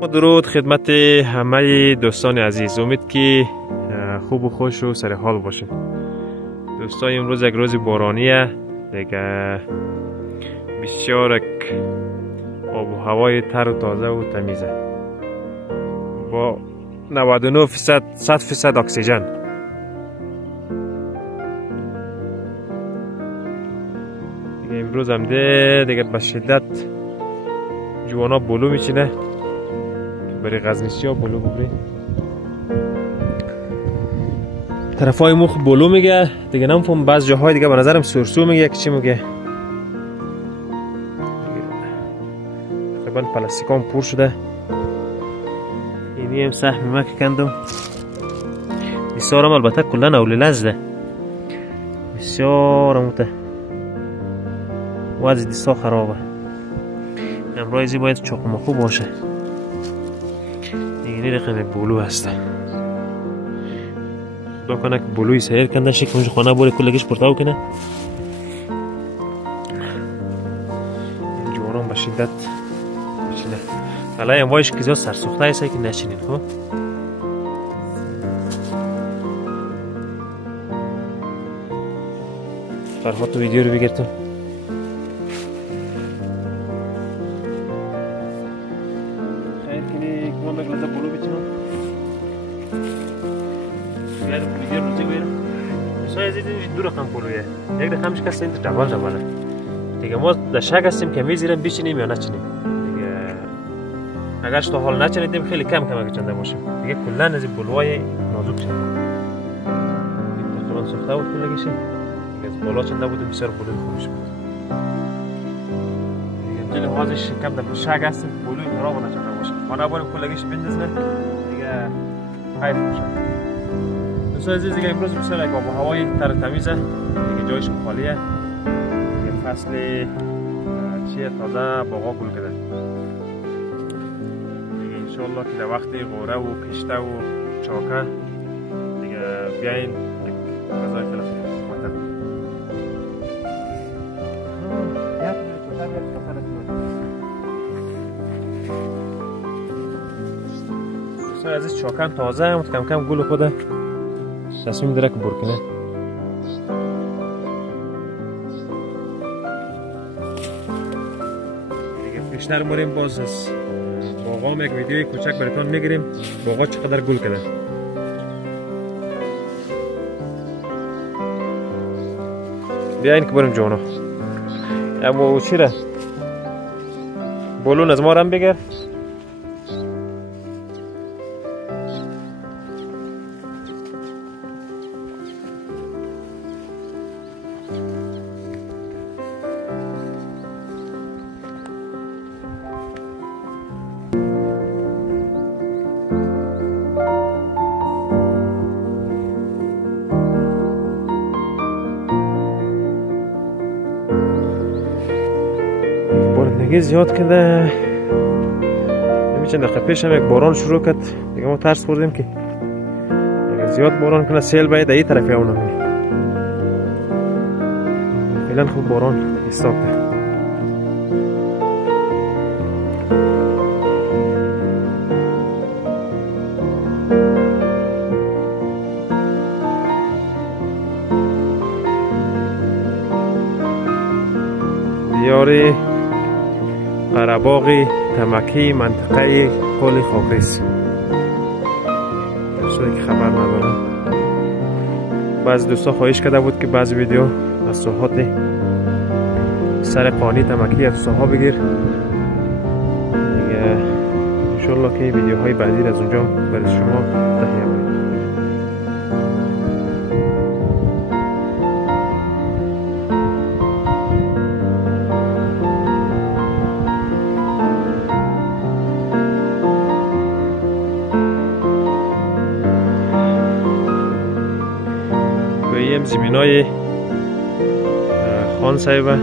درود خدمت همه دوستان عزیز. امید که خوب و خوش و سر حال باشین. دوستان امروز یک روز بارانیه، دیگه بسیار آب و هوای تر و تازه و تمیزه با 99% 100% اکسیژن. دیگه امروز هم دیگه به شدت جوانا بلو میچینه، برای غزنیسی ها بلو ببری طرف های مخ بلو میگه دیگه. نمیفهم بعض جاهای دیگه به نظرم سرسو میگه که چی میگه. تقریبا پلاستیکام پر شده. اینی هم سهم ما که کندم بسیارم البته کلن اولی لزده بسیارم وضع دیسا خرابه. امروزی باید چاقماخو باشه. اینی رقم بلو هسته. خدا کنه که بلوی سیر کنده شه که اونجا خانه بوره کلگیش پرتاو کنه. جوانان به شدت بچینه الان اموایش که زیاد سرسوخته هسته که نشینید. خب فرهاد ویدیو رو بگیرتون. خیر کنی کمان بگلده بلو بیتونم بیارم ویدیو روزی بیارم. بسای از این دو رقم بلویه. یک رقمش کسی این جوال جواله دیگه. ما در شک هستیم که میزیرم بیچینیم یا نچینیم دیگه. اگرش تا حال نچینیدیم خیلی کم اگه چنده باشیم دیگه. کلن از این بلوهای نازک شد این تقریبا سخته بود کلگیشه دیگه. از بالا چنده بودیم بسیار بلوی خوبش بود دیگه. جل حاضرش کم در شک هستیم بلوی خراب نچنده باشیم. خانه باریم کلگیش بندازنه دیگه خیلی باشه. دوستان عزیز دیگه امروز بسیار یک آب و هوای تر تمیزه دیگه. جایش خالیه دیگه. فصل چیه تازه باغا گل کرده دیگه. انشالله که در وقت غوره و کشته و چاکه دیگه بیاین غذای خیلی خوب دوستان عزیز چاکن تازه هم کم کم گل خوده تصمیم داره که برکنه. دیگه پیشتر موریم باز از باغا هم یک ویدیوی کوچک براتون میگیریم باغا چقدر گل کرده. بیاین که بریم جوانا. اما چی ره بلون از ما هم بگیر. دیگه زیاد کنده چند دقیقه پیش هم یک باران شروع کرد دیگه. ما ترس خوردیم که اگه زیاد باران کنه سیل باید ای طرفی اون نمونی. فعلا خوب باران حساب کرد. دیاری قره‌باغ تمکی منطقه قل خاکریز. دوستانی که خبر ندارن بعض دوستا خواهش کرده بود که بعض ویدیو از ساحات سر قانی تمکی از ساحا بگیر دیگه. انشالله که ویدیوهای بعدی از اونجا برای شما تهیه کنم. زمینای خان صاحبه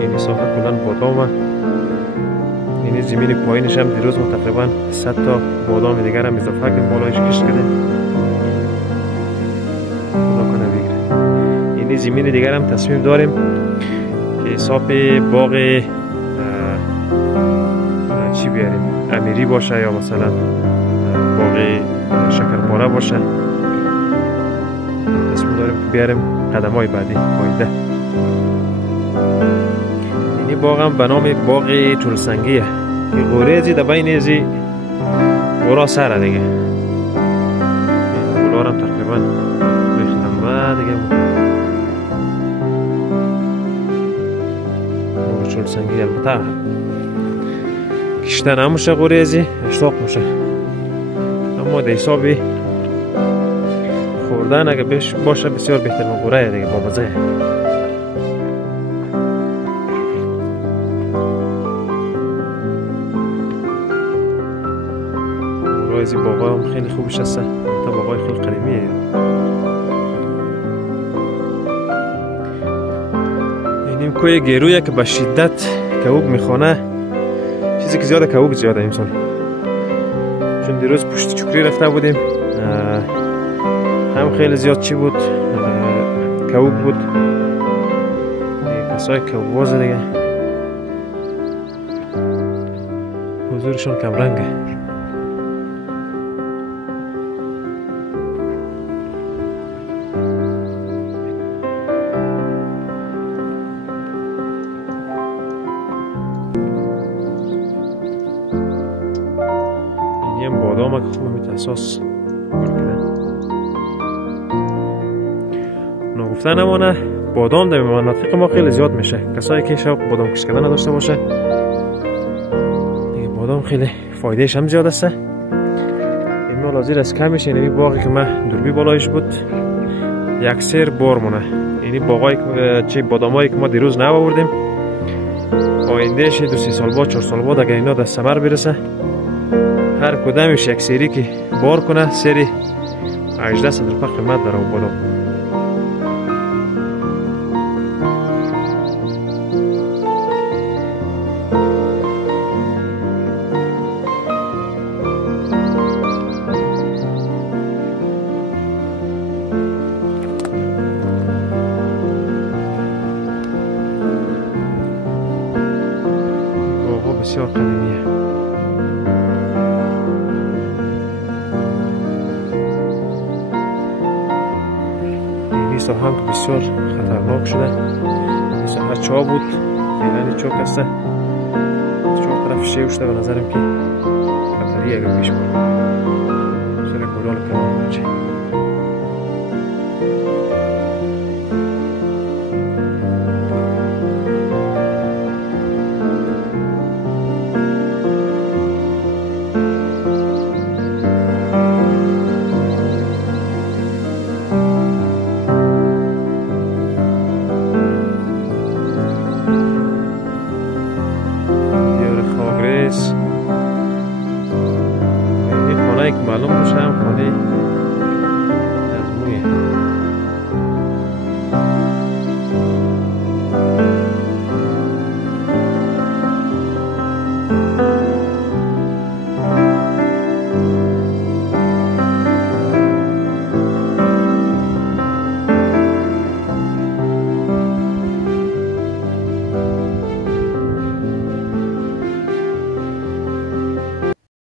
این ساحه کلان بادامه. این زمین پایینش هم دیروز ما تقریبا 100 تا بادام دیگر هم اضافه کردیم بالایش کشت کردیم. خدا کنه بگیره. این زمین دیگر هم تصمیم داریم که حساب باغ چی بیاریم، امیری باشه یا مثلا باقی شکرپاره باشه، تصمیم داریم بیاریم قدم های بعدی آینده. این باغ هم به نام باغ چولسنگیه که غوره ازی در بین ازی غورا سره دیگه. این گلار هم تقریبا ریختم و دیگه باغ چولسنگی البته کشتن هموشه غوره ازی اشتاق میشه، اما در حسابی خوردن اگه باشه بسیار بهتر من غوره دیگه، با مزه. از این باغا هم خیلی خوبش هسته، تا باغای خیلی قدیمیه. اینیم کوی گیرویه که به شدت کوب میخوانه، چیزی که زیاده کوب زیاده امسال، چون دیروز پشت چکری رفته بودیم هم خیلی زیاد چی بود، کوب بود، کسای کوب بازه دیگه حضورشون کم رنگه. بادام که خوب میت اساس گل کده. نگفته نمانه بادام در مناطق ما خیلی زیاد میشه، کسایی که شوق بادام کشت کردن نداشته باشه دیگه بادام خیلی فایدهش هم زیاد است. این لازم است کمش. این باغی که من دوربی بالایش بود یک سر بار مونه، یعنی باغای چه بادامایی که ما دیروز نآوردیم آیندهش 2-3 سال بعد 4 سال بعد اگر اینا در ثمر برسه هر کدامش یک سری که بار کنه سری 1800 روپیه قیمت داره بادام. باغ بسیار قدیمیه. هم بسیار خطرناک شده. این ساحه چا بود، فعلا چوک هسته، چوک طرف شیو شده. به نظرم که خطری اگر پیش بود سر گلال کنم بچه. معلوم